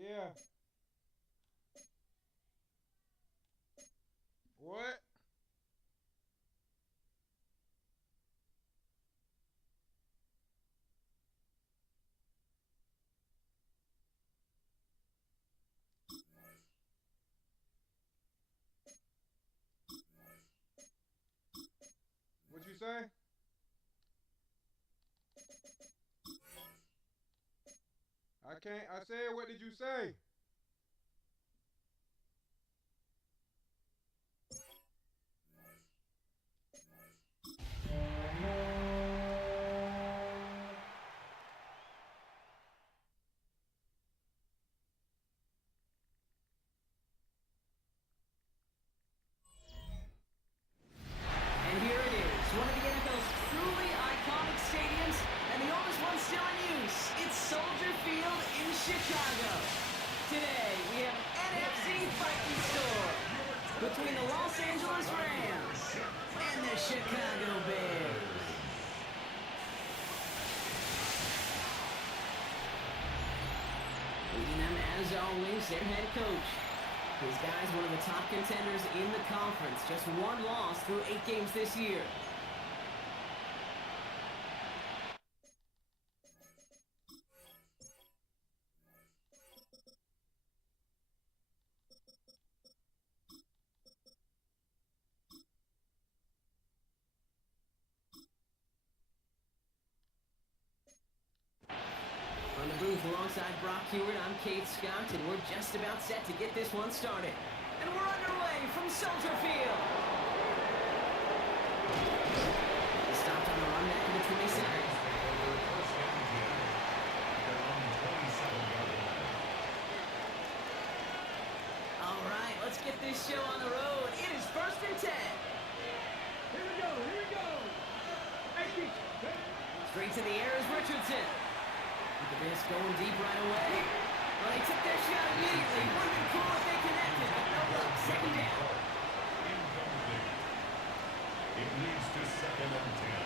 Yeah. What? What you say? I can't. I said, what did you say? And here it is, one of the NFL's truly iconic stadiums, and the oldest one still in use. It's Soldier Field in Chicago. Today, we have an NFC fighting storm between the Los Angeles Rams and the Chicago Bears. Leading them, as always, their head coach. His guy's one of the top contenders in the conference. Just one loss through 8 games this year. On the booth alongside Brock Hewitt, I'm Kate Scott, and we're just about set to get this one started. And we're underway from Soldier Field. He stopped on the run back in the 27. All right, let's get this show on the road. It is 1st and 10. Here we go, here we go. Straight to the air is Richardson. Look at this, going deep right away. Well, they took their shot immediately. Would have been cool if they connected, but no luck. 2nd down. Incomplete. It leads to 2nd and 10.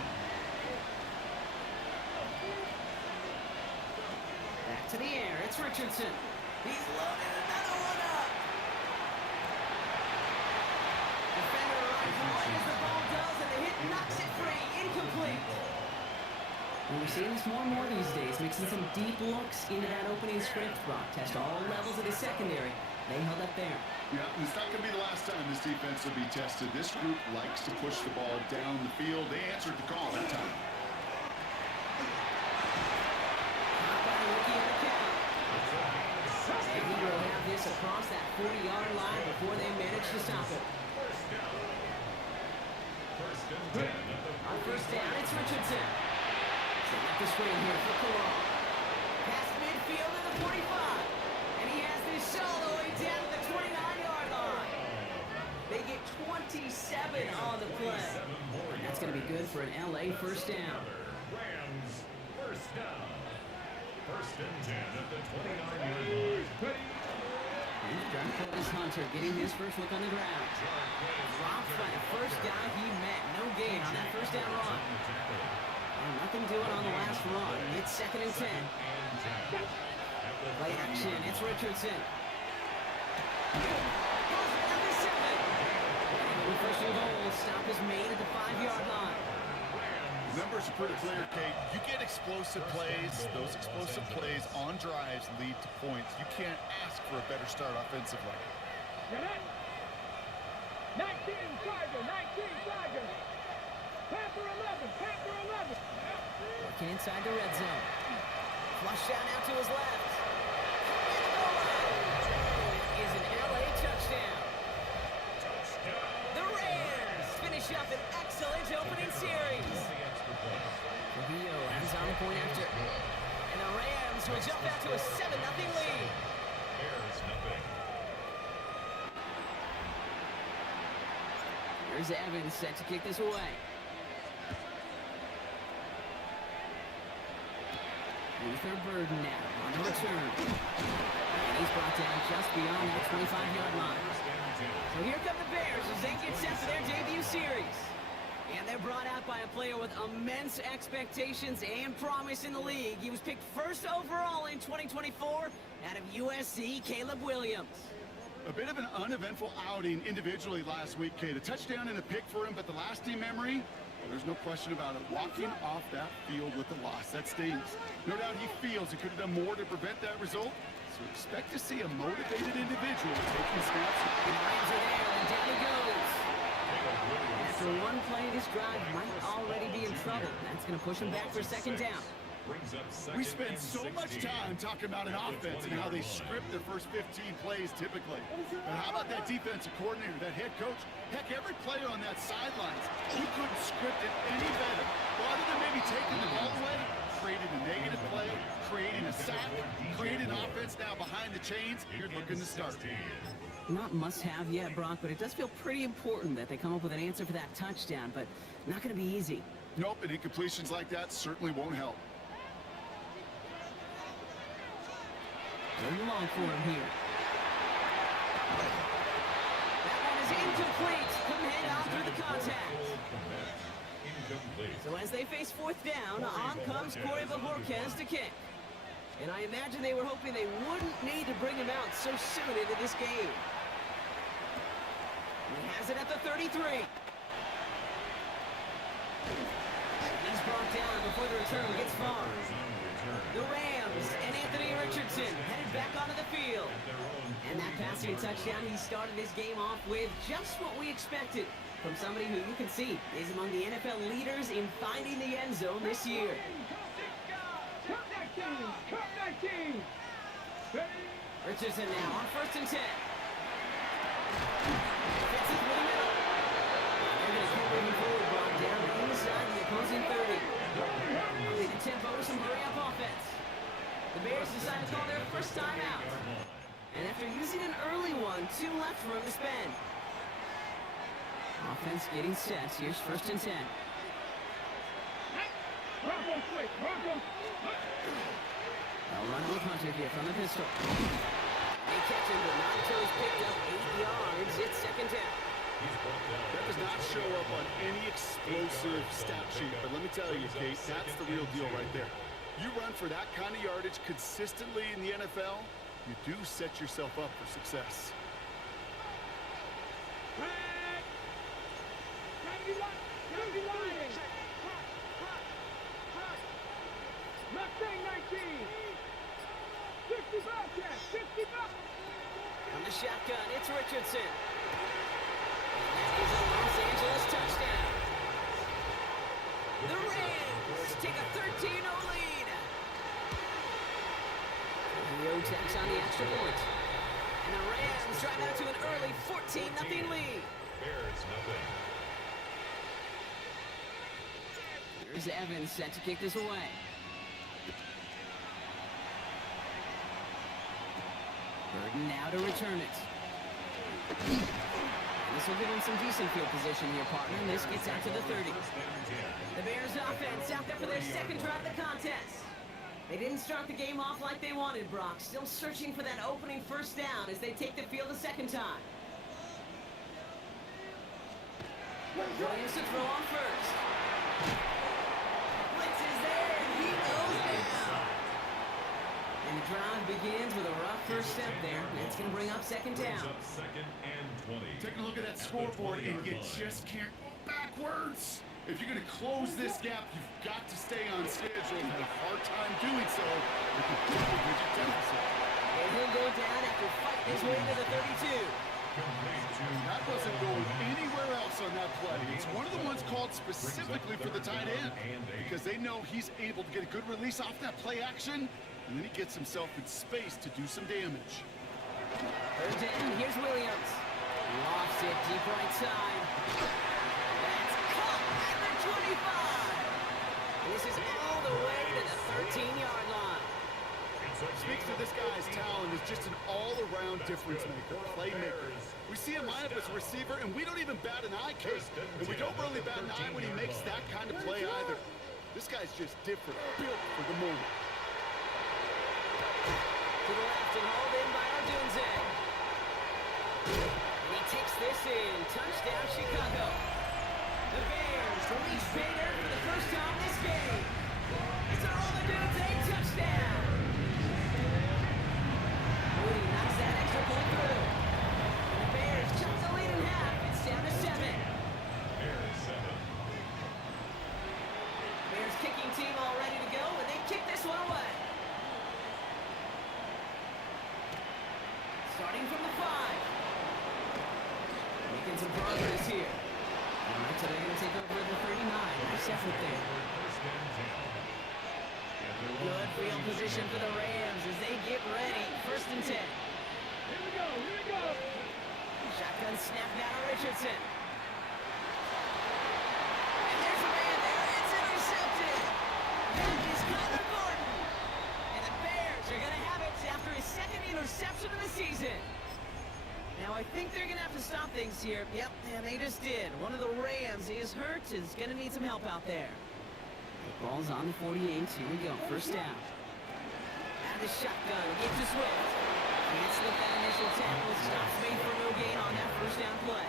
Back to the air, it's Richardson. He's loaded another one up. Defender arrives right as the ball does, and the hit knocks it free. Incomplete. And we're seeing this more and more these days, mixing some deep looks into that opening script. Brock test all levels of the secondary. They held up there. Yeah, it's not going to be the last time this defense will be tested. This group likes to push the ball down the field. They answered the call that time. Caught by the rookie on the count. And he will have this across that 40-yard line before they manage to stop it. First and 10 at the On 1st down, it's Richardson. Set up the screen here for Corral. Past midfield to the 45. And he has this all the way down to the 29-yard line. They get 27 on the play. And that's going to be good for an LA 1st down. Rams, first down. 1st and 10 at the 29-yard line. Jarquez Hunter getting his first look on the ground. Dropped by the first guy he met. No gain on that 1st down run. And nothing doing on the last run. It's 2nd and 10. Play action. It's Richardson. Goes right up to 7. And the 1st and goal. Stop is made at the 5-yard line. Numbers are pretty clear, Kate. You get explosive plays. Those explosive plays on drives lead to points. You can't ask for a better start offensively. 19 Tiger, 19 Tiger. Panther 11, Panther 11. Working inside the red zone. Flush down out to his left. Coming in the goal line. Is an LA touchdown. The Rams finish up an excellent opening series. Trujillo ends on the point after. And the Rams will jump out to a 7-0 lead. Bears nothing. Here's Evans set to kick this away. Luther Burden now on the return. And he's brought down just beyond that 25-yard line. So here come the Bears as they get set for their debut series. And they're brought out by a player with immense expectations and promise in the league. He was picked first overall in 2024 out of USC, Caleb Williams. A bit of an uneventful outing individually last week, Kate. A touchdown and a pick for him, but the lasting memory, well, there's no question about it. Walking off that field with the loss, that stings. No doubt he feels he could have done more to prevent that result. So expect to see a motivated individual taking snaps. The Rams are there, and down he goes. After one play, this drive might already be in trouble. That's going to push him back for second down. We spend so much time talking about an offense and how they script their first 15 plays typically. But how about that defensive coordinator, that head coach? Heck, every player on that sidelines, he couldn't script it any better. Well, other than maybe taking the ball away, creating a negative play, creating a sack, creating an offense now behind the chains, you're looking to start. Not must-have yet, Brock, but it does feel pretty important that they come up with an answer for that touchdown, but not going to be easy. Nope, and incompletions like that certainly won't help. Going long for him here. That one is incomplete. Couldn't hit on through the contact. So as they face fourth down, on comes Corey Bajorquez to kick. And I imagine they were hoping they wouldn't need to bring him out so soon into this game. He has it at the 33. He's brought down before the return gets far. The Rams and Anthony Richardson headed back onto the field. And that passing touchdown, he started his game off with just what we expected from somebody who you can see is among the NFL leaders in finding the end zone this year. Come 19. Richardson now on 1st and 10. Gets it with the middle. They're going to keep moving forward, brought down inside the opposing 30. They the tempo with some hurry-up offense. The Bears decide to call their first time out. And after using an early one, 2 left for him to spend. Offense getting set. Here's 1st and 10. They'll run with Hunter here from the pistol. They catch him, but not until he's picked up 8 yards. It's second down. That does not show up on any explosive stat sheet, but let me tell you, Kate, that's the real deal right there. You run for that kind of yardage consistently in the NFL, you do set yourself up for success. Mustang 19. 65, Jack. 65. From the shotgun, it's Richardson. That is a Los Angeles touchdown. The Rams take a 13-0 lead. Leo tacks on the extra point. And the Rams drive out to an early 14-0 lead. Bears nothing. Here's Evans set to kick this away. Burden now to return it. This will give him some decent field position here, partner. And this gets out to the 30. The Bears offense out there for their second drive of the contest. They didn't start the game off like they wanted, Brock. Still searching for that opening first down as they take the field a second time. Williams to throw on first. Blitz is there, and he goes down. And the drive begins with a rough first step there. That's going to bring up second down. Second and 20. Taking a look at that scoreboard, and you just can't go backwards. If you're going to close this gap, you've got to stay on schedule and have a hard time doing so with a double-digit deficit. And he'll go down after fighting his way to the 32. That wasn't going anywhere else on that play. It's one of the ones called specifically for the tight end because they know he's able to get a good release off that play action, and then he gets himself in space to do some damage. Third down, here's Williams. Lofts it deep right side. That's caught at the 25. And this is all the way to the 13-yard line. Speaks to this guy's talent as just an all-around difference maker, playmaker. We see him line up as a receiver, and we don't even bat an eye, Case. And we don't really bat an eye when he makes that kind of play either. This guy's just different, built for the moment. To the left and hauled in by Ardunze. And he takes this in. Touchdown, Chicago. The Bears reach pay dirt for the first time this game. It's a roll the dudes, a touchdown. Moody knocks that extra point through. And the Bears cut the lead in half. It's down to 7. Bears 7. Bears kicking team all ready to go, and they kick this one away. Starting from the 5. Making some progress here. All right, so they're going to take over the 39. Nice effort there. First and 10. Good field position for the Rams as they get ready. First and 10. Here we go, here we go. Shotgun snap down to Richardson. And there's a man there. It's intercepted. That is Connor Gordon. And the Bears are going to have it after his second interception of the season. Now, I think they're going to have to stop things here. Yep, and they just did. One of the Rams is hurt, is going to need some help out there. The ball's on the 48. Here we go. First down. Out of the shotgun. Get to Swift. Can't slip that initial tackle. Stops made for no gain on that first down play.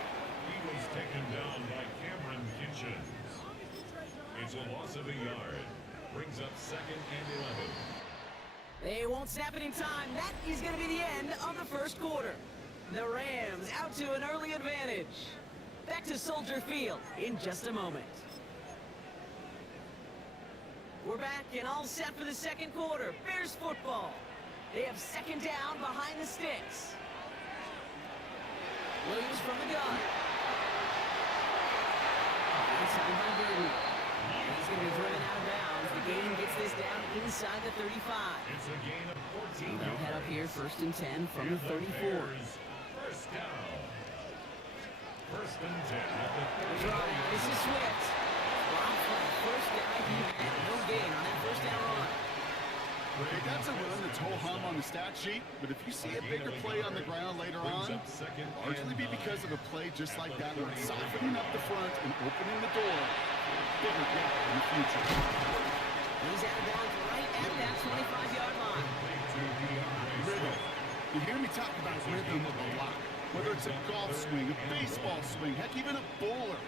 He was taken down by Cameron Kitchens. It's a loss of a yard. Brings up second and 11. They won't snap it in time. That is going to be the end of the first quarter. The Rams out to an early advantage. Back to Soldier Field in just a moment. We're back and all set for the second quarter. Bears football. They have second down behind the sticks. Williams from the gun. Inside by Burton. He's going to be driven out of bounds. The gain gets this down inside the 35. It's a gain of 14 They'll yards. head up here first and 10 from the And 34. Bears first down. First and 10 at the Draw now. This is Swift. Blocked for the first down. He had no gain on that first down run. Hey, that's a run that's ho-hum on the stat sheet, but if you see a bigger play on the ground later Brings on, up second largely and be 9. because of a play just like that where it's softening up the front and opening the door for a bigger gap in the future. He's out of bounds right at that 25-yard line. Rhythm. You hear me talk about rhythm a lot. Whether it's a golf swing, a baseball swing, heck, even a bowler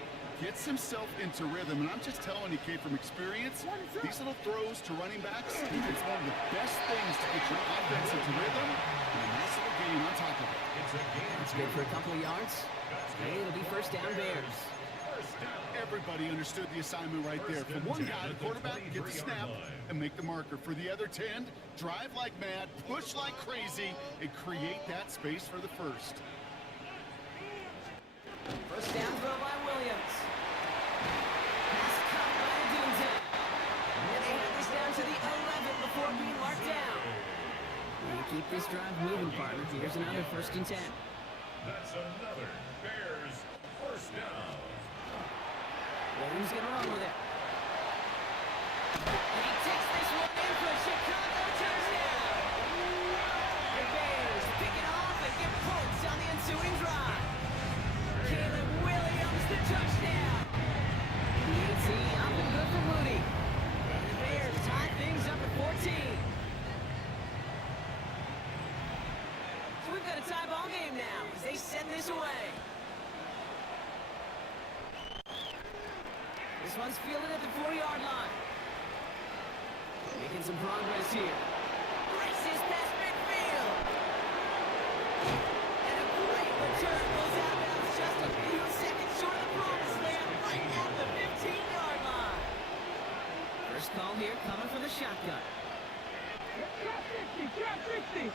gets himself into rhythm. And I'm just telling you, Kate, from experience, these little throws to running backs, it's one of the best things to get your offense into rhythm and a nice little gain on top of it. It's a gain That's good for a couple of yards. And it'll be first down Bears. First down. Everybody understood the assignment right there. For one guy, the quarterback, get the snap and make the marker. For the other 10, drive like mad, push like crazy, and create that space for the first. First down throw by Williams. Pass caught by Adunze. And they have this down to the 11 before being marked down. And keep this drive moving, partner. Here's another first and 10. That's another Bears first down. Williams gonna run with it. And he takes this one in for a Chicago touchdown. The Bears pick it off and get points on the ensuing drive. Caleb Williams, the touchdown. The 18 up and good for Moody. And the Bears tie things up at 14. So we've got a tie ball game now as they send this away. This one's fielded at the 4-yard line. Making some progress here. Races past midfield. And a great return goes out of bounds just a few seconds short of the promised land right at the 15-yard line. First call here coming from the shotgun. Trap 60, trap 60.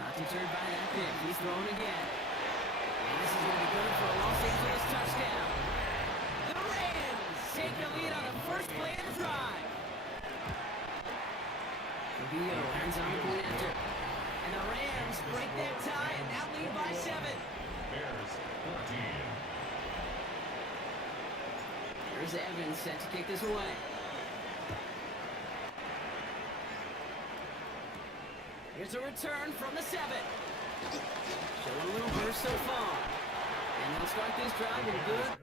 Not deterred by that pick. He's throwing again. And this is going to be good for a Los Angeles touchdown. The Rams take the lead on the first play of the drive. Rubio hands on the point after. And the Rams break that tie and now lead by 7. Bears 14. Here's Evans set to kick this away. Here's a return from the 7. Showing a little burst so far. And they'll start this drive in good.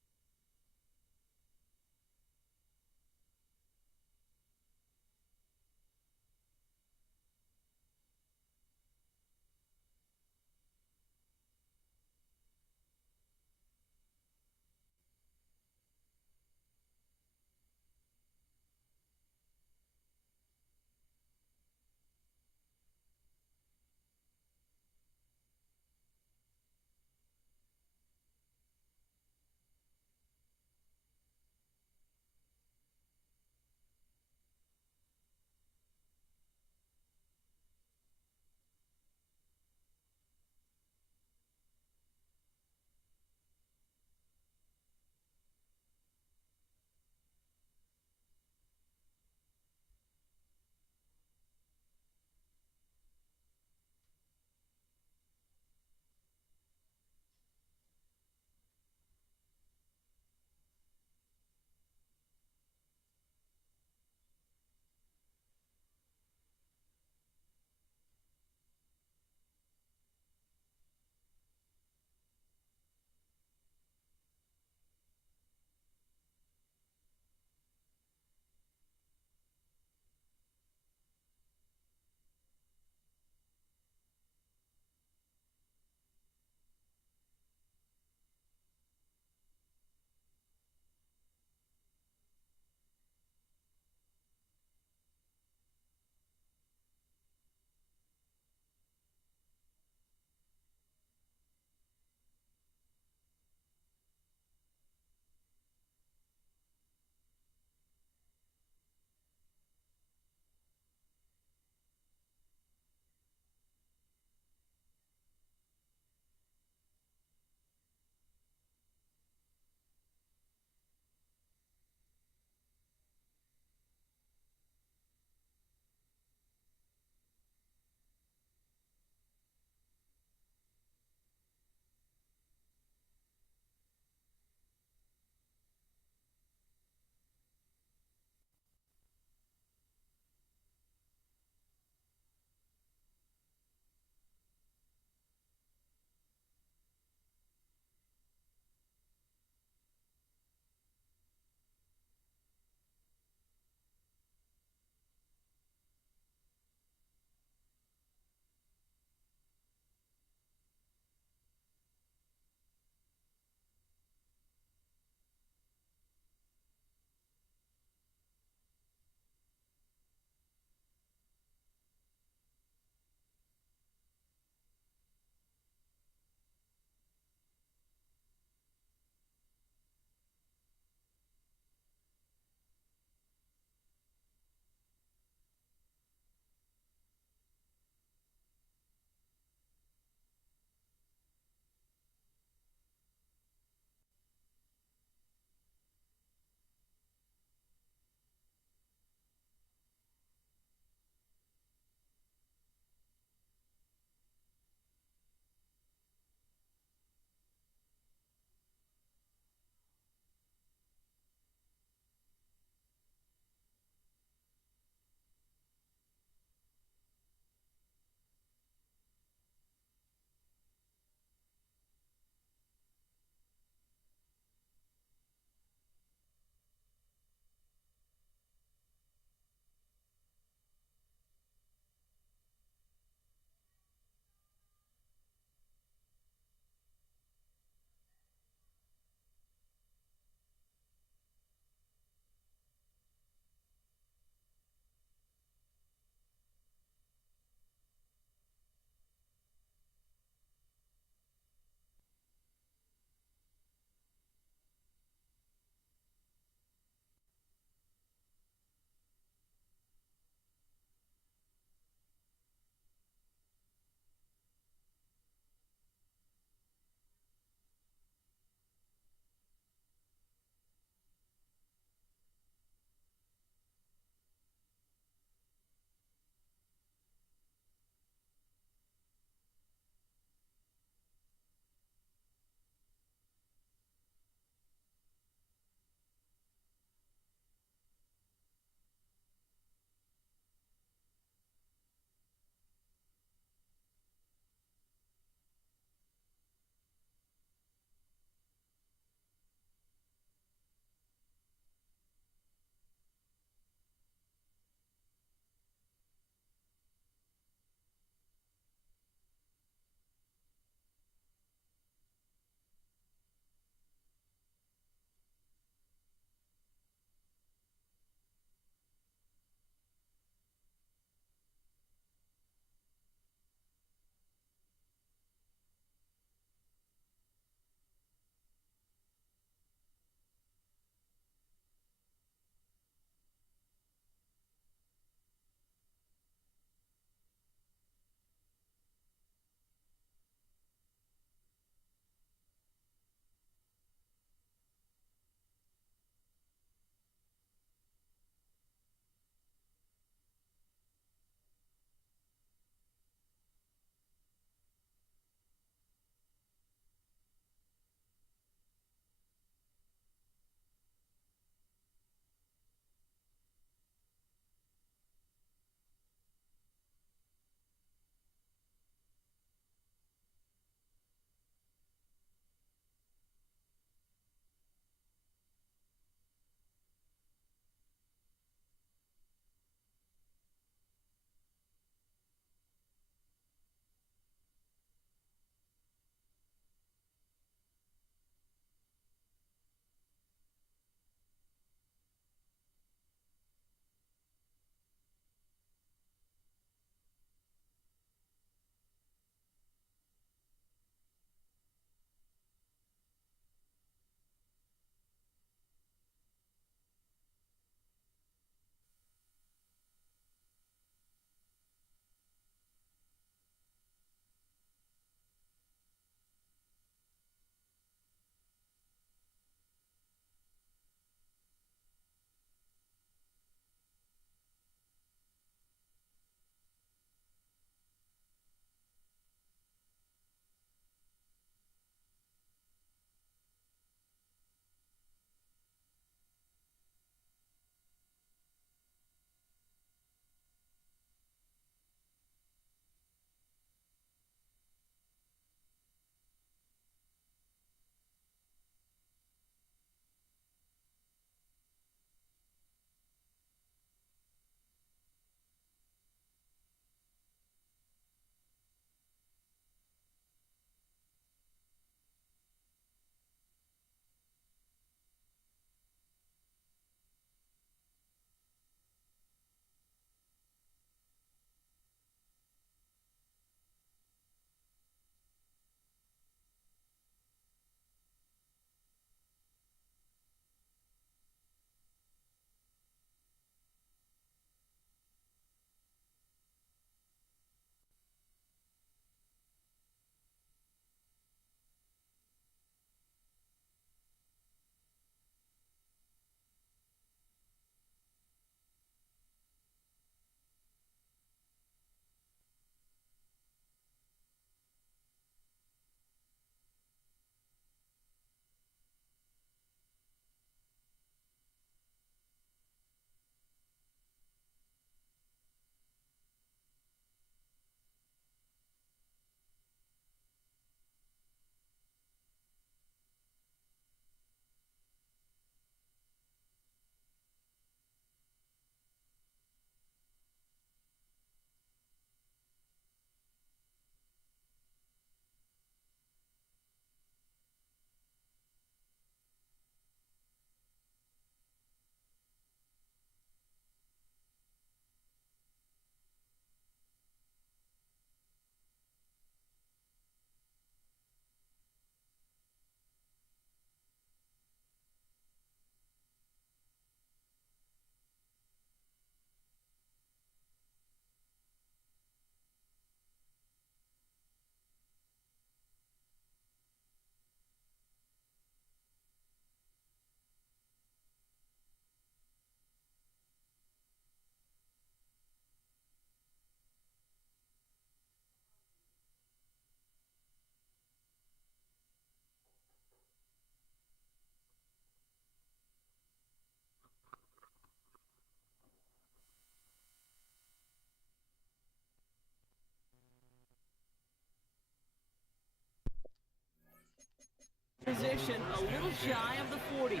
Position a little shy of the 40.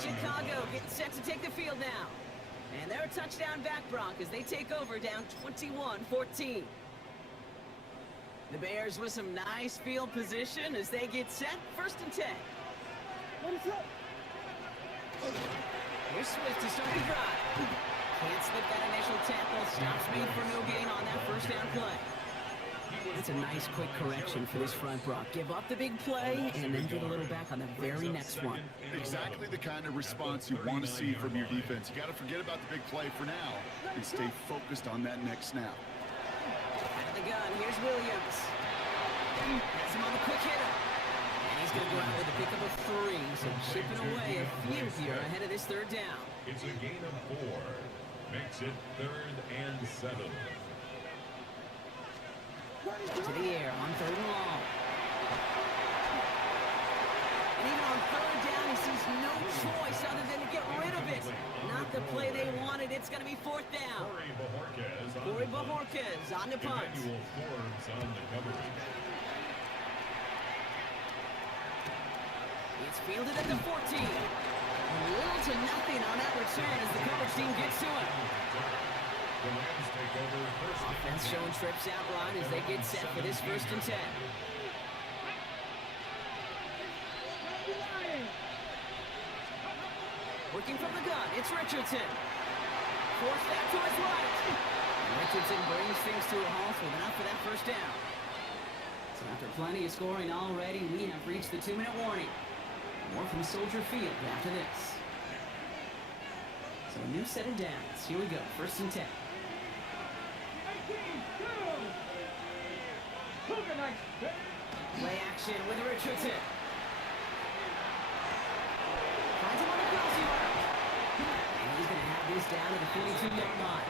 Chicago getting set to take the field now. And they're a touchdown back, Brock, as they take over down 21-14. The Bears with some nice field position as they get set, 1st and 10. Here's Swift to start the drive. Can't slip that initial tackle. Stops made for no gain on that 1st down play. That's a nice quick correction for this front, Brock. Give up the big play and then get a little back on the very next one. Exactly the kind of response you want to see from your defense. You got to forget about the big play for now and stay focused on that next snap. Out of the gun, here's Williams. Has him on the quick hitter. And he's going to go out with a pickup of 3, so chipping away a few here ahead of this 3rd down. It's a gain of 4. Makes it 3rd and 7. To the air on 3rd and long. And even on 3rd down, he sees no choice other than to get rid of it. Not the play they wanted. It's going to be 4th down. Corey Bajorquez on the punt. Emmanuel Forbes on the coverage. It's fielded at the 14. Little to nothing on that return as the coverage team gets to him. The Rams take over 1st and Offense showing trips out right as they get set for this 1st and 10. Working from the gun, it's Richardson. Forced that to his right. And Richardson brings things to a halt with enough for that 1st down. So after plenty of scoring already, we have reached the 2-minute warning. More from Soldier Field after this. So a new set of downs. Here we go, 1st and 10. Play action with Richardson. Finds him on the crossing route. And he's going to have this down to the 42-yard line.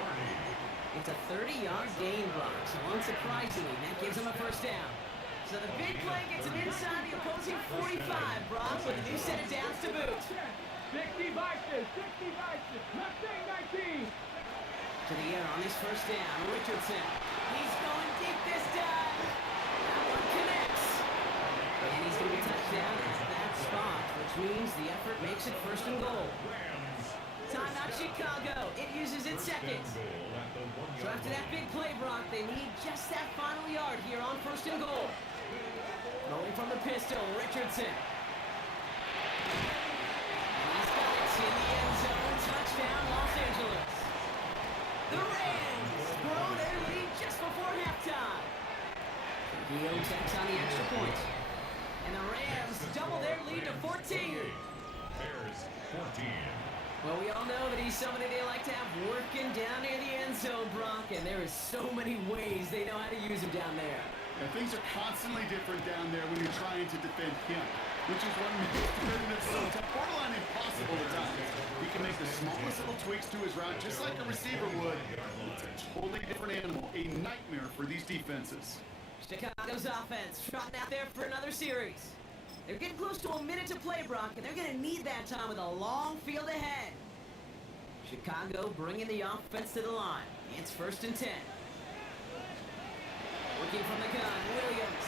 It's a 30-yard gain, Brock, so unsurprisingly, that gives him a 1st down. So the big play gets him inside the opposing 45, Brock, with a new set of downs to boot. 60 boxes, 19. To the air on this 1st down, Richardson. He's going deep this time. That one connects. And he's going to be touched down at that spot, which means the effort makes it 1st and goal. Timeout Chicago. It uses its seconds. So after that big play, Brock, they need just that final yard here on 1st and goal. Rolling from the pistol, Richardson. And he's got it in the end zone. Touchdown, Los Angeles. The Rams grow their lead just before halftime. Gio checks on the extra point. And the Rams double their lead to 14. Bears 14. Well, we all know that he's somebody they like to have working down near the end zone, Brock, and there is so many ways they know how to use him down there. And things are constantly different down there when you're trying to defend him, which is what makes defending him so tough, borderline impossible at times. He can make the smallest little tweaks to his route, just like a receiver would. It's a totally different animal, a nightmare for these defenses. Chicago's offense trotting out there for another series. They're getting close to a minute to play, Brock, and they're going to need that time with a long field ahead. Chicago bringing the offense to the line. It's 1st and 10. Working from the gun, Williams.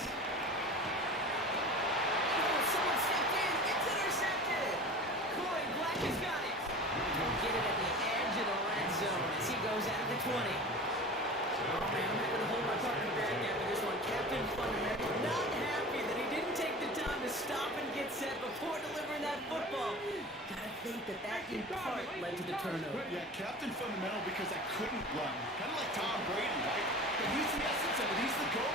Oh, someone stepped in. It's intercepted. Corey Black has got it. He'll get it at the edge of the red zone as he goes out of the 20. Oh, man, I'm having to hold my puppy back after this one. Captain Fundamental not happy that he didn't take the time to stop and get set before delivering that football. Gotta think that in part led to the turnover. Yeah, Captain Fundamental because I couldn't run. Kind of like Tom Brady, right? But he's the essence of it. He's the GOAT.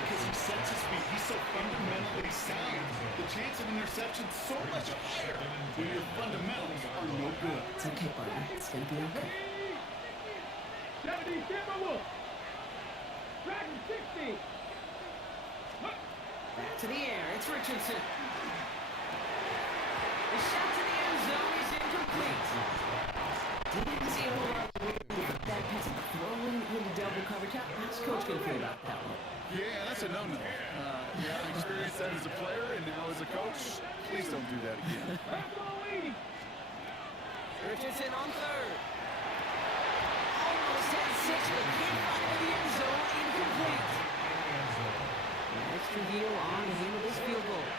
Because he sets his feet. He's so fundamentally sound. The chance of interception so much higher when your fundamentals are no good. It's okay, partner. It's gonna be okay. 70, Timberwolves. Dragon 60. Back to the air. It's Richardson. The shot to the end zone is incomplete. Didn't see a whole lot of that pass. Throwing into double coverage. How's Coach going to feel about that one? Yeah, that's a no-no. Yeah, I experienced that as a player and now as a coach. Please don't do that again. Richardson on 3rd. Almost had 6, but can't find it in the end zone. Incomplete. Nice Trujillo on to handle this field goal.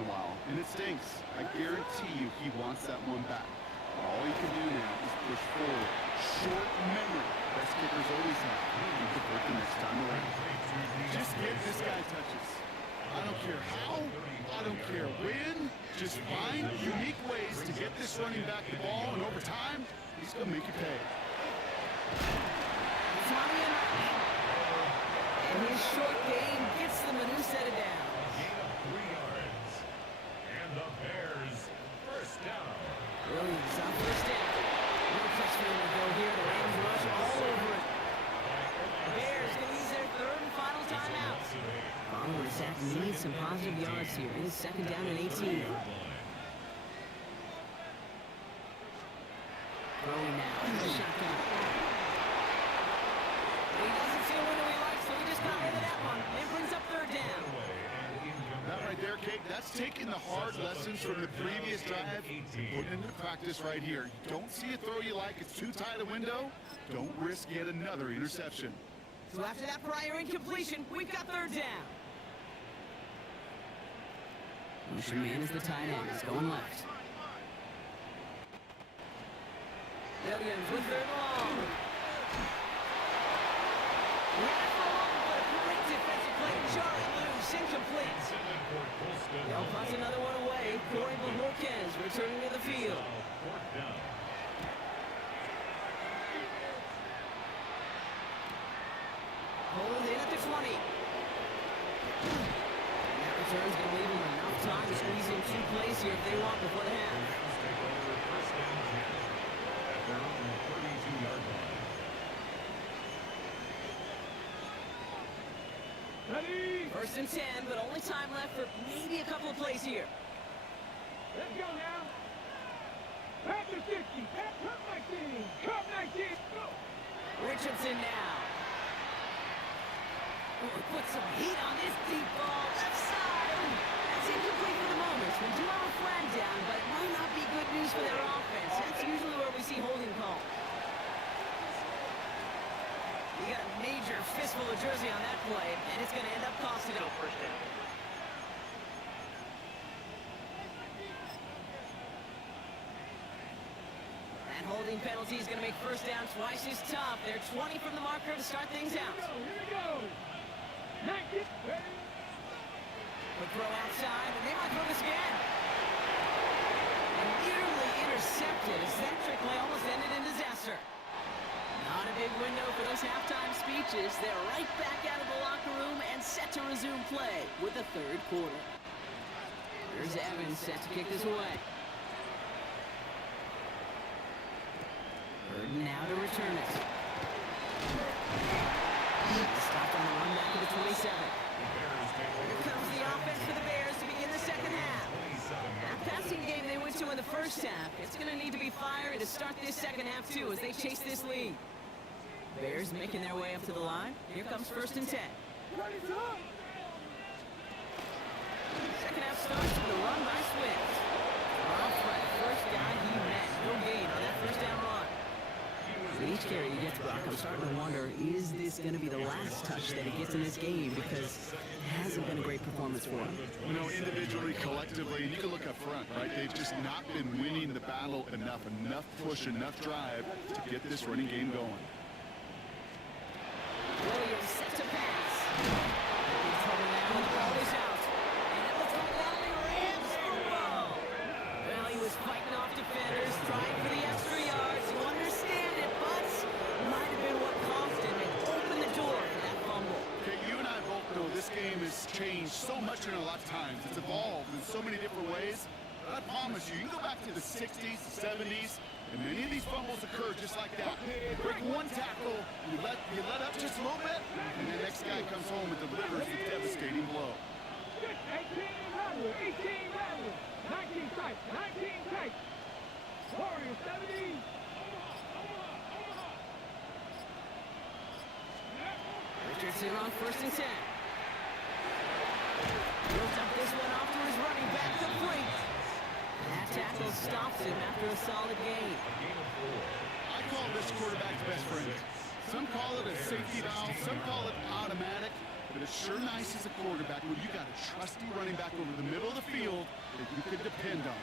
in a while, and it stinks. I guarantee you he wants that one back. All he can do now is push forward. Short memory. Best kickers always have. You convert the next time around. Just give this guy touches. I don't care how. I don't care when. Just find unique ways to get this running back the ball, and over time, he's going to make you pay. And his short game gets them a new set of downs. Gain of 3 yards. And the Bears first down. Williams on first down. No touchdown to go here. The Rams rush all over it. Bears going to use their third and final timeout. Following the sack needs some positive yards here. It is second down and 18. Throwing now. Shotgun. He doesn't see a window he likes, so he just got rid of that one. It brings up third down. That right there, Kate, that's taking the hard lessons from the previous drive and putting into practice right here. You don't see a throw you like, it's too tight a window, don't risk yet another interception. So after that prior incompletion, we've got third down. Motion man is the tight end. He's going left. Williams with third and long. Ran for long, but a great defensive play. Jarring loose, incomplete. They'll pass another one away. Corey Bajorquez returning to the field. Hold in at the 20. That return's going to leave them enough time to squeeze in 2 plays here if they want before the half. Ready? First and 10, but only time left for maybe a couple of plays here. Let's go now. Back to 60. Cup 19. Cup 19. Go. Richardson now. Put some heat on this deep ball. Left side. That's incomplete for the moment. We do have a flag down, but it might not be good news for their offense. That's usually where we see holding calls. You got a major fistful of jersey on that play, and it's going to end up costing them. First down. That holding penalty is going to make first down twice as tough. They're 20 from the marker to start things out. Here we go. 19. Ready? Quick throw outside, and they might throw this again. And nearly intercepted as that trick play almost ended in disaster. Not a big window for those halftime speeches. They're right back out of the locker room and set to resume play with the third quarter. Here's Evans set to kick this away. Bird now to return it. Stopped on the run back to the 27. Here comes the offense for the Bears to begin the second half. That passing game they went to in the first half, it's going to need to be fiery to start this second half too as they chase this lead. Bears making their way up to the line. Here comes first and 10. Second half starts with a run by Swift. Off right, first guy he met. No gain on that first down run. With each carry he gets, Brock, I'm starting to wonder, is this going to be the last touch that he gets in this game? Because it hasn't been a great performance for him. You know, individually, collectively, and you can look up front, right? They've just not been winning the battle enough push, enough drive to get this running game going. Williams set to pass. He's coming now, and the ball is out. And it looks like Valley Rams football. Valley was fighting off defenders, trying for the extra yards. You understand it, but might have been what cost him and opened the door for that fumble. Okay, you and I both know this game has changed so much in our lifetimes. It's evolved in so many different ways. But I promise you, you can go back to the 60s, the 70s, and many of these fumbles occur just like that. You break one tackle, you let up just a little bit, and the next guy comes home and delivers a devastating blow. 18 rattle. 18 rattle. 19 tight. 19 tight. Warriors 70. Richardson on first and 10. Built up this one off to his running back complete. That tackle stops him after a solid gain. I call this quarterback's best friend. Some call it a safety valve, some call it automatic. but it's sure nice as a quarterback when you got a trusty running back over the middle of the field that you can depend on.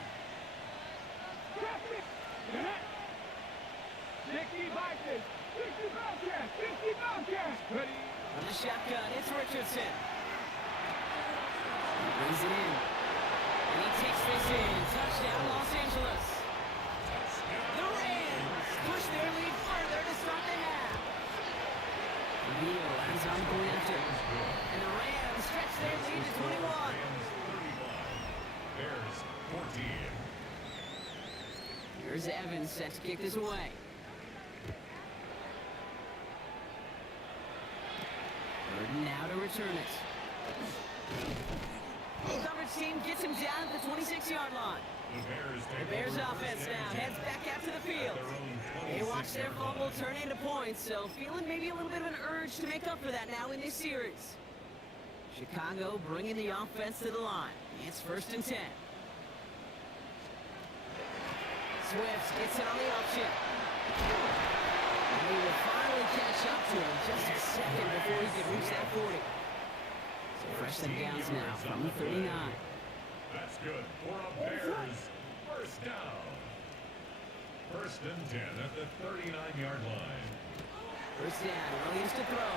60 Vikings, 60 Bobcats, 60 Bobcats. Ready? On the shotgun, it's Richardson. He brings it in. And he takes this in. Touchdown, Los Angeles. The Rams push their lead further to start the half. Neal has on going after. And the Rams stretch their lead to 21. Bears 14. Here's Evans set to kick this away. Burden now to return it. Coverage team gets him down at the 26-yard line. The Bears offense now heads back out to the field. They watch their fumble turn into points, so feeling maybe a little bit of an urge to make up for that now in this series. Chicago bringing the offense to the line. It's 1st and 10. Swift gets it on the option. And he will finally catch up to him just a second before he can reach that 40. So fresh them downs now from the 39. That's good for a Bears first down. 1st and 10 at the 39-yard line. First down, Williams to throw.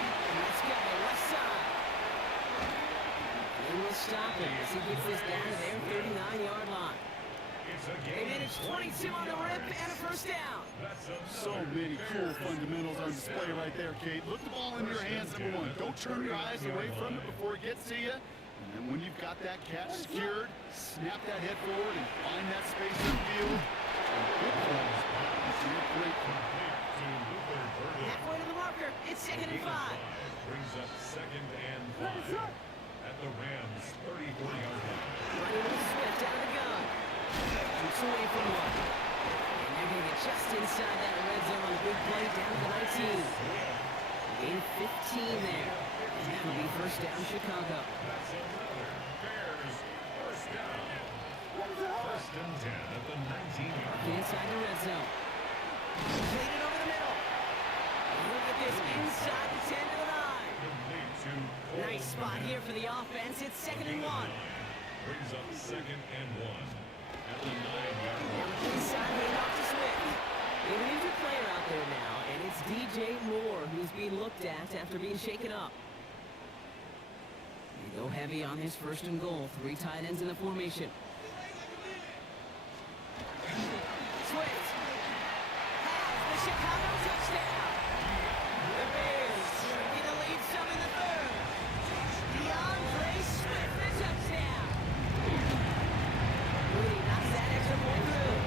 And let's go, left side. They will stop him as he gets this down to their 39-yard line. They managed 22 on the rip and a first down. So many cool fundamentals on display right there, Kate. Look the ball in your hands, number one. Don't turn your eyes away from it before it gets to you. And then when you've got that catch secured, snap that head forward and find that space in the field. Good plays. Great play. Halfway to the marker, it's 2nd and 5. Brings up 2nd and 5 at the Rams 34-yard line. Running with Swift out of the gun. Shoots away from one. And they're going to get just inside that red zone on a big play down to the 19. Gain 15 there. And that will be first down Chicago. That's another Bears first down. 1st and 10 at the 19-yard line. Inside the red zone. Played it over the middle. And look at this inside the 10 to the 9. Nice spot here for the offense. It's 2nd and 1. Brings up 2nd and 1 at the 9-yard line. Now inside handoff to Swift. We have an injured player out there now, and it's DJ Moore who's being looked at after being shaken up. They go heavy on this 1st and goal. 3 tight ends in the formation. Swift has the Chicago touchdown. The Bears get a lead some in the 3rd. DeAndre Swift, the touchdown. Moody knocks that extra point through.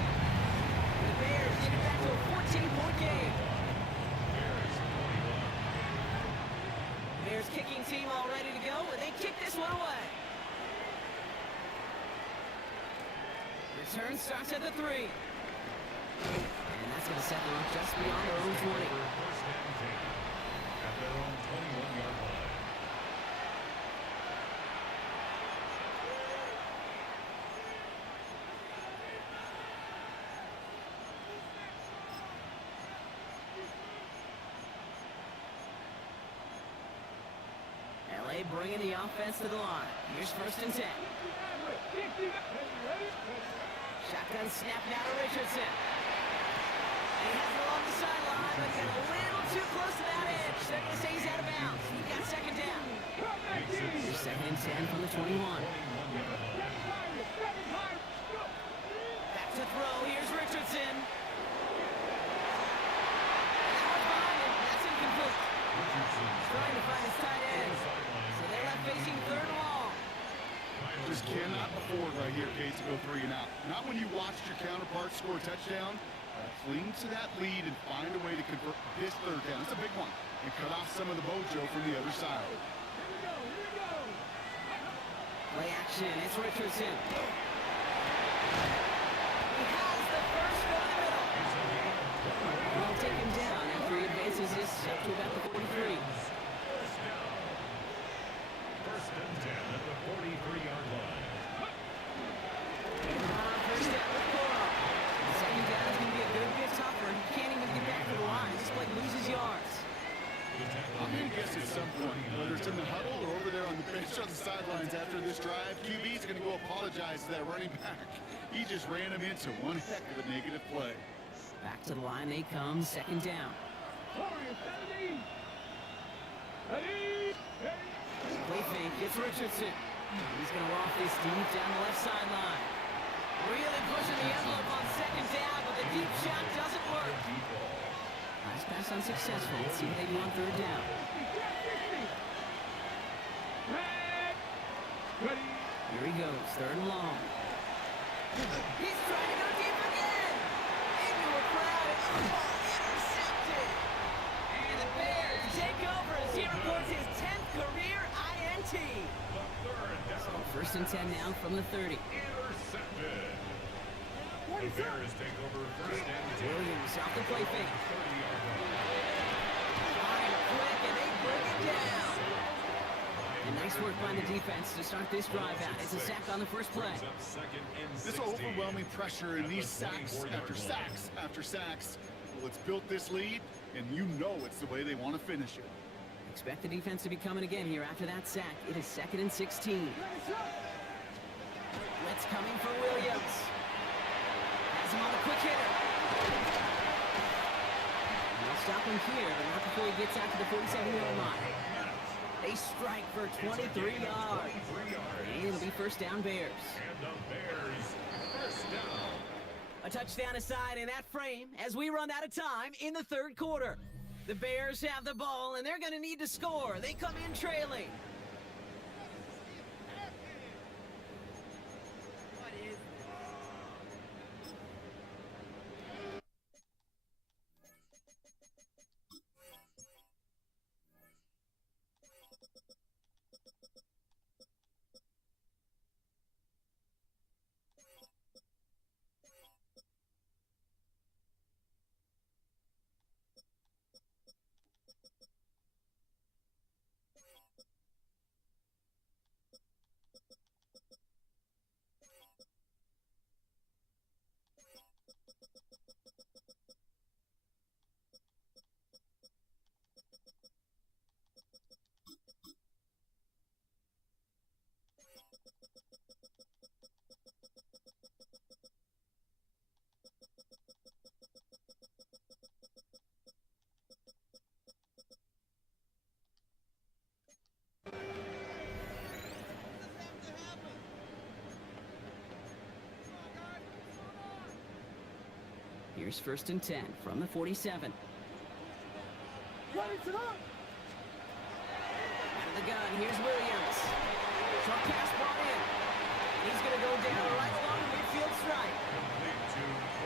The Bears get it back to a 14-point game. Bears kicking team all ready to go, and they kick this one away. Return starts at the 3. And that's going to set them up just beyond their own 20. 1st and 10 at their own 21-yard line. LA bringing the offense to the line. Here's 1st and 10. Shotgun snap now to Richardson. And he has it along the sideline, but he got a little too close to that edge. They're going to say he's out of bounds. He got 2nd down. Here's 2nd and 10 from the 21. Back to throw. Here's Richardson. And that one's behind him. That's incomplete. Trying to find his tight end. So they're left facing 3rd and long. Just cannot afford right here, Kate, to go 3 and out. Not when you watched your counterpart score a touchdown. Cling to that lead and find a way to convert this 3rd down. It's a big one. And cut off some of the mojo from the other side. Play action. It's Richardson. He has the first go in the middle. We'll take him down after he advances this up to about the 43. 1st and 10 at the 43-yard line. First down with Coro. The 2nd down is going to be a good bit tougher. He can't even get back to the line. This play loses yards. I'm going to guess apologize to that running back. He just ran him into one heck of a negative play. Back to the line they come, second down. Play fake, it's Richardson. He's going to loft this deep down the left sideline. Really pushing the envelope on second down, but the deep shot doesn't work. Last pass unsuccessful. Let's see what they do on third down. Here he goes, third and long. He's trying to go deep again! Into a crowd, and intercepted! And the Bears take over as he reports his 10th career INT. So first and 10 now from the 30. Intercepted. The Bears take over first and 10. Williams off the play fake. 30-yard line. Line quick, and they bring it down. And nice work by the defense to start this drive out. It's a sack on the first play. Brings up second and This 16. overwhelming pressure and these At the sacks 24-yard after line. sacks after sacks. Well, it's built this lead, and you know it's the way they want to finish it. Expect the defense to be coming again here after that sack. It is second and 16. Blitz coming for Williams. Has him on the quick hitter. They'll stop him here, but not before he gets out to the 47-yard line. They strike for 23 yards. And it'll be first down Bears. And the Bears first down. A touchdown aside in that frame as we run out of time in the third quarter. The Bears have the ball, and they're going to need to score. They come in trailing. Here's first and 10 from the 47. Out of the gun, here's Williams. Short pass brought in. He's going to go down right along the midfield stripe.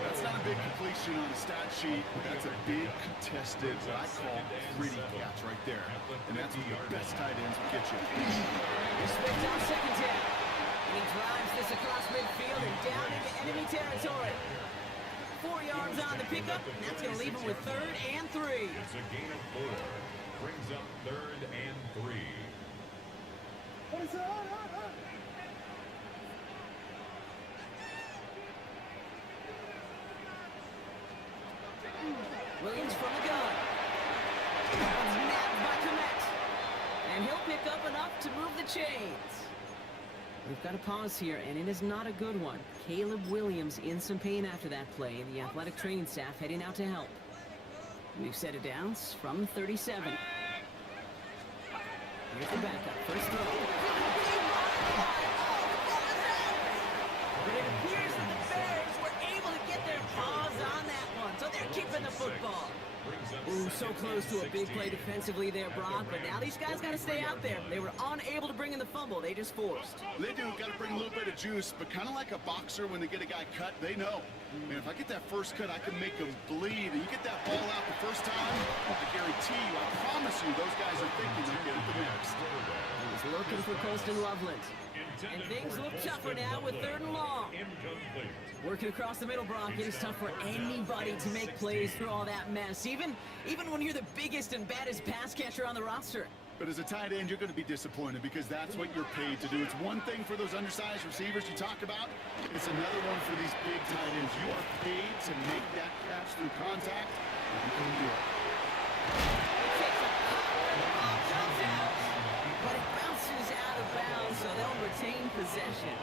That's not a big completion on the stat sheet, but that's a big contested, what I call gritty catch right there. And that's what the best tight ends will get you. He spins out second down. And he drives this across midfield and down into enemy territory. 4 yards on the pickup, and that's going to leave him with third and 3. It's a gain of 4. Brings up third and 3. Williams from the gun. That's nabbed by Komet. And he'll pick up enough to move the chains. We've got a pause here, and it is not a good one. Caleb Williams in some pain after that play, and the athletic training staff heading out to help. We've set it down from 37. Here's the backup, first throw. But it appears that the Bears were able to get their paws on that one, so they're keeping the football. Ooh, so close to a big play defensively there, Brock, but now these guys got to stay out there. They were unable to bring in the fumble. They just forced. They do, got to bring a little bit of juice, but kind of like a boxer when they get a guy cut, they know. Man, if I get that first cut, I can make them bleed. And you get that ball out the first time, I guarantee you, I promise you, those guys are thinking they're getting the next. He's looking for Colston Loveland. And things look tougher now with third and long. Working across the middle, Brock, it is tough for anybody to make plays through all that mess, even when you're the biggest and baddest pass catcher on the roster. But as a tight end, you're going to be disappointed because that's what you're paid to do. It's one thing for those undersized receivers you talk about. It's another one for these big tight ends. You are paid to make that catch through contact, and you can do it. But it bounces out of bounds, so they'll retain possession.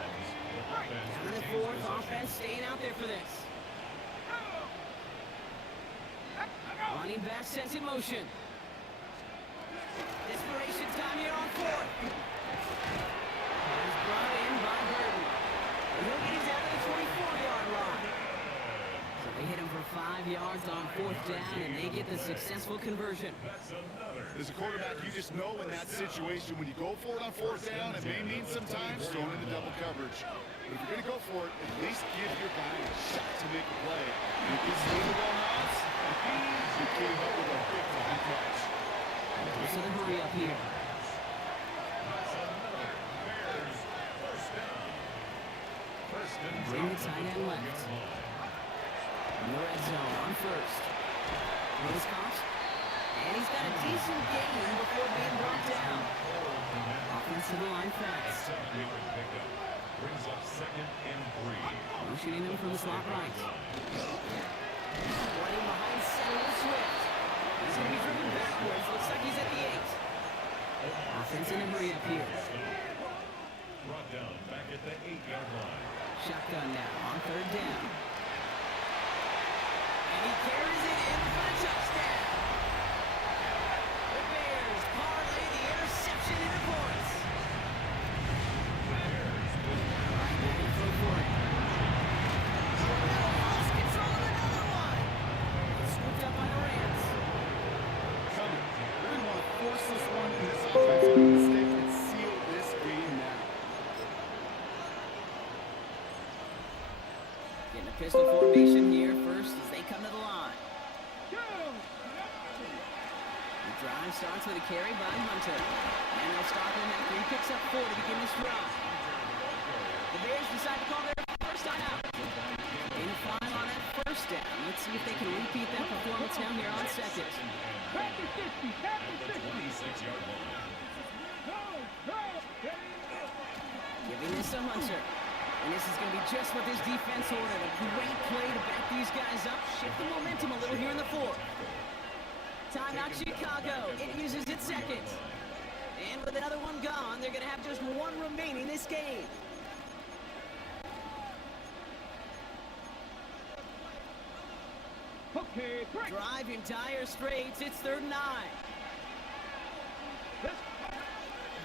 Down in the fourth, offense staying out there for this. Running back sends in motion. Desperation time here on fourth. Is brought in by Burton. And he'll get him down to the 24-yard line. So they hit him for 5 yards on fourth down, and they get the successful conversion. As a quarterback, you just know in that situation, when you go for it on fourth down, it may mean sometimes throwing in the double coverage. But if you're going to go for it, at least give your guy a shot to make a play. And if he's able to go nuts, he came up with a big-time catch. So the hurry up here. Bring the tight end left. In the red zone on first. Rose caught. And he's got a decent gain before being brought down. Offensive line fast. Brings up 2nd and 3. Motioning him from the slot right. Running behind center with Swift. He's going to be driven backwards. Looks like he's at the 8. Offense in a hurry up here. Brought down back at the 8-yard line. Shotgun now on third down. And he carries it in for the touchdown. The Bears parlay the interception into points. Right back in throw for it. Lost control of another one. Scooped up by the Rams. Coming. Really want to force this one in this offensive mistake and seal this game now. Getting a pistol formation here first as they come to the line. The drive starts with a carry by Hunter. And they'll stop him after he picks up 4 to begin this drive. The Bears decide to call their first time out. Gain 5 on that first down. Let's see if they can repeat that performance now here on second. At the 26-yard line. Giving this to Hunter. And this is going to be just what this defense ordered. A great play to back these guys up. Shift the momentum a little here in the fourth. Timeout Chicago. It uses its second. And with another one gone, they're going to have just one remaining this game. Okay, break. Drive in dire straits. It's 3rd and 9.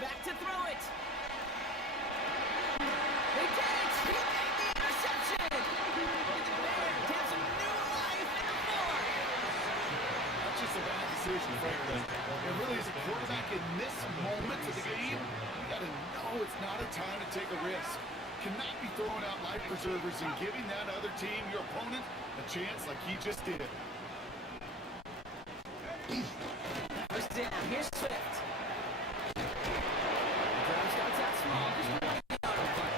Back to throw it. They did it. He made the interception. And the Bears have some new life in the fourth. That's just a bad decision, frankly. And really, as a quarterback in this moment of the game, you got to know it's not a time to take a risk. Cannot be throwing out life preservers and giving that other team, your opponent, a chance like he just did. First down. Here's Swift. The drive starts out small. Just 1 yard apart.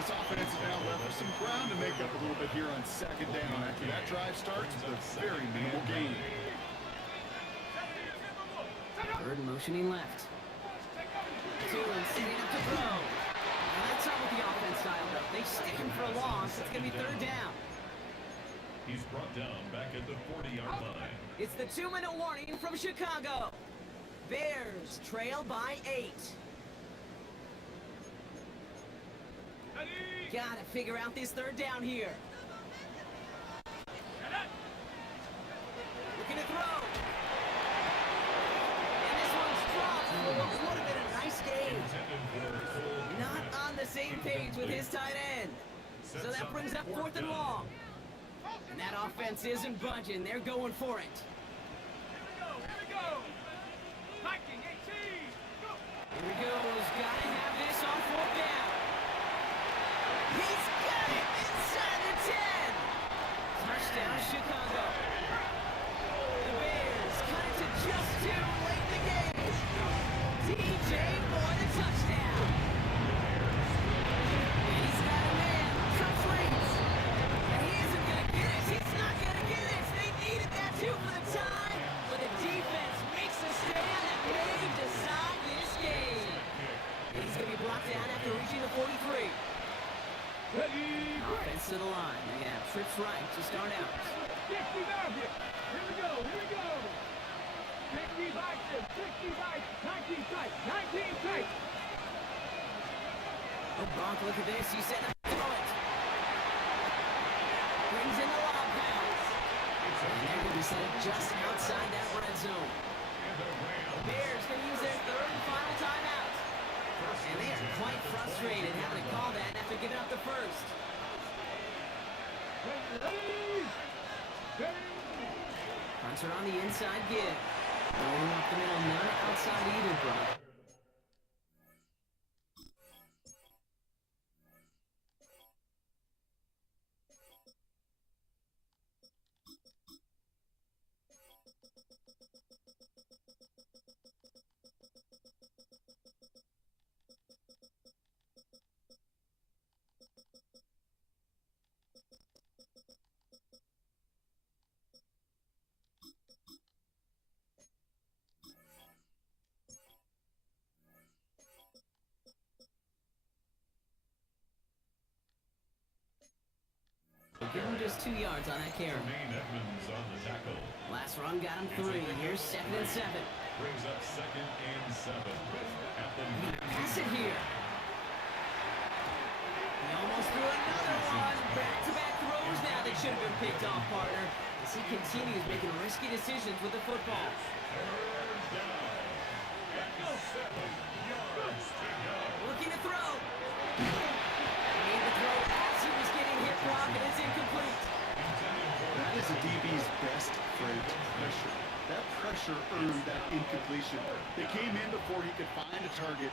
This offense is now left with some ground to make up a little bit here on 2nd down. After that drive starts with a very minimal gain. Third motioning left. 2 and setting up to throw. And that's not what the offense dialed up. They stick him for a loss. It's going to be 3rd down. He's brought down back at the 40-yard line. It's the 2-minute warning from Chicago. Bears trail by 8. Gotta figure out this 3rd down here. Looking to throw. And this one's dropped. What would have been a nice game. Not on the same page with his tight end. So that brings up 4th and long. And that offense isn't budging. They're going for it. Here we go. Hiking 18. Go. Here he goes. Gotta have this on 4th down. He's got it inside the 10. Touchdown, Chicago. The Bears cut it to just 2 late in the game. DJ for the touchdown. And he's got a man. Comes late. And he isn't going to get it. He's not going to get it. They needed that too for the time. But the defense makes a stand that may decide this game. And he's going to be blocked down after reaching the 43. Ready, break. Offense to the line. They're going to have trips right to start out. 60 down here. Here we go. 60 bites, 60 bites, 19 tight, 19 tight. Oh, Gronk, look at this. He said to throw it. Brings in the lob pass. And they're going to set it just outside that red zone. The Bears going to use their third and final timeout. And they are quite frustrated having to call that after giving up the first. Punts are on the inside give. Rolling up the middle, none outside either, Brock. Give him just 2 yards on that carry. Edmonds on the tackle. Last run got him 3. Here's 2nd and 7. Brings up 2nd and 7. At the Pass it here. He almost threw another one. Back-to-back throws now that should have been picked off, partner. As he continues making risky decisions with the football. Looking to throw. Made the throw as he was getting hit, Brock, and it's incomplete. That is a DB's best trait, pressure. That pressure earned that incompletion. They came in before he could find a target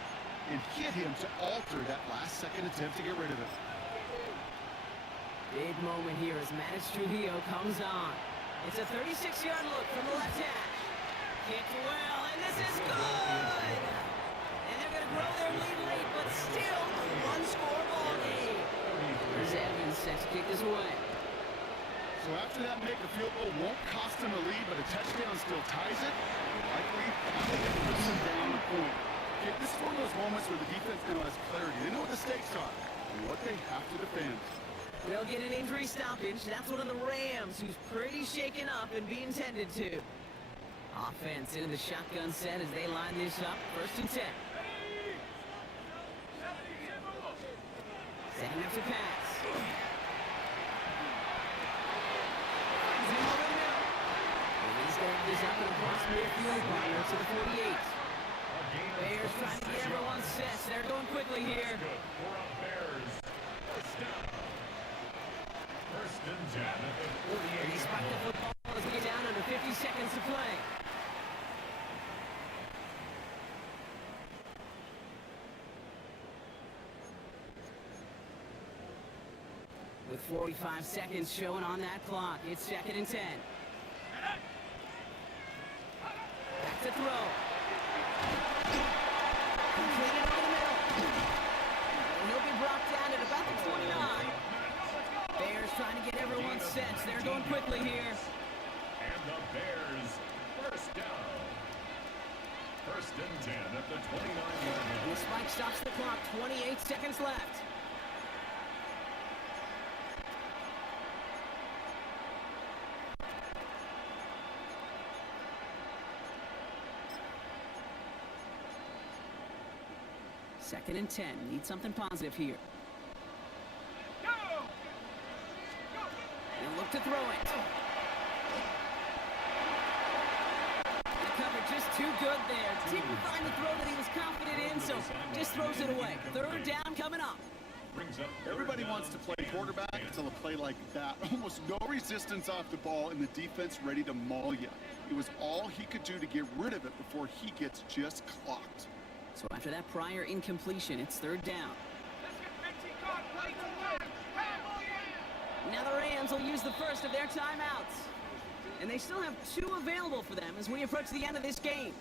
and hit him to alter that last-second attempt to get rid of it. Big moment here as Mattis Trujillo comes on. It's a 36-yard look from the left hash. Kicked well, and this is good! And they're going to grow their lead late, but still a one-score ball game. Here's Evans set to kick this away. So after that make, a field goal won't cost him a lead, but a touchdown still ties it. Likely, puts him down the point. Okay, this is one of those moments where the defense now has clarity. They know what the stakes are and what they have to defend. They'll get an injury stoppage. That's one of the Rams, who's pretty shaken up and being tended to. Offense into the shotgun set as they line this up. 1st and 10. Setting up to pass. Finds him over the middle. And he's going to have this up and across midfield partner to the 48. Bears trying to get everyone set. They're going quickly here. First and 10 at the And he 48. spiked the football as we get down under 50 seconds to play. With 45 seconds showing on that clock, it's 2nd and 10. Back to throw. Completed over the middle. And he'll be brought down at about the 29. Bears trying to get everyone set. They're going quickly here. And the Bears first down. 1st and 10 at the 29-yard And line. the spike stops the clock. 28 seconds left. Second and 10. Need something positive here. And look to throw it. The cover just too good there. Didn't find the throw that he was confident in, so just throws it away. 3rd down coming up. Brings up Everybody wants to play quarterback until a play like that. Almost no resistance off the ball and the defense ready to maul you. It was all he could do to get rid of it before he gets just clocked. So after that prior incompletion, it's 3rd down. Now the Rams will use the first of their timeouts. And they still have 2 available for them as we approach the end of this game.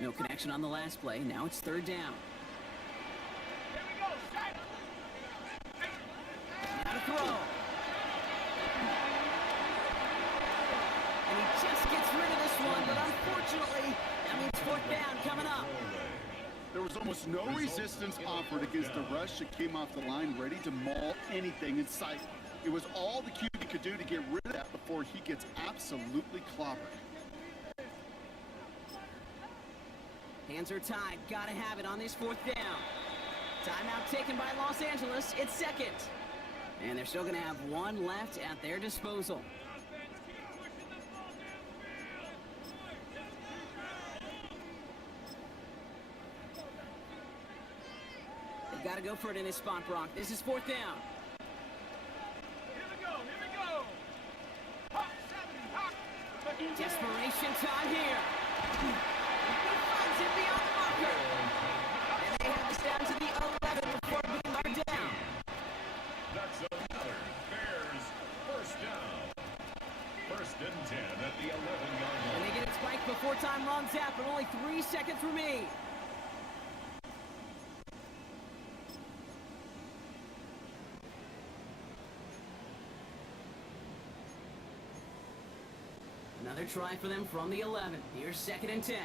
No connection on the last play. Now it's 3rd down. Now to throw. And he just gets rid of this one, but unfortunately, that means 4th down coming up. There was almost no resistance offered against the rush that came off the line ready to maul anything in sight. It was all the QB could do to get rid of that before he gets absolutely clobbered. Hands are tied. Gotta have it on this 4th down. Timeout taken by Los Angeles. It's 2nd. And they're still going to have 1 left at their disposal. They've got to go for it in this spot, Brock. This is 4th down. Here we go. Hop, 70, hop. Desperation time here. He finds it beyond the marker. And they have us down to the 11 before being marked down. That's another Bears first down. 1st and 10 at the 11-yard And they line. get it spiked before time runs out, but only 3 seconds remain. Another try for them from the 11. Here's 2nd and 10.